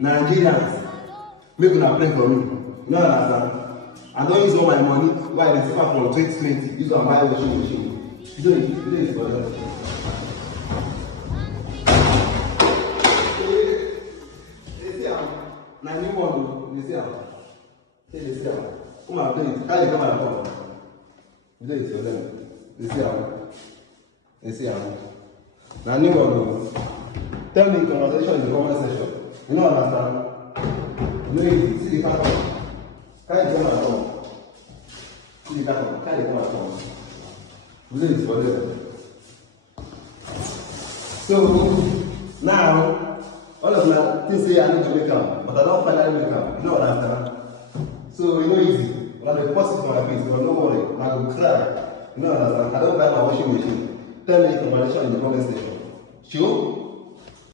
Nigerians, make una pray for me. You know understand? I don't use all my money why I dey save from 2020 use am buy washing machine. You know it's for them. Na new one o, you see am. Say you see am. Come and play it. Carry come and come. You know it's for them. You see am. You see am. Na new one o. Tell me conversation in the comment section. You know understand? You know it. See the pattern. Carry come and come. See the pattern. Carry come and come. You know it's for them. So now. All of my things say I need to make am, but I don't finally make am. You know what I'm saying? So you know easy. When I deposit for my face, but no worry, I go cry. You know what I'm saying? I don't buy my washing machine. Tell me information in the comment section. Sure?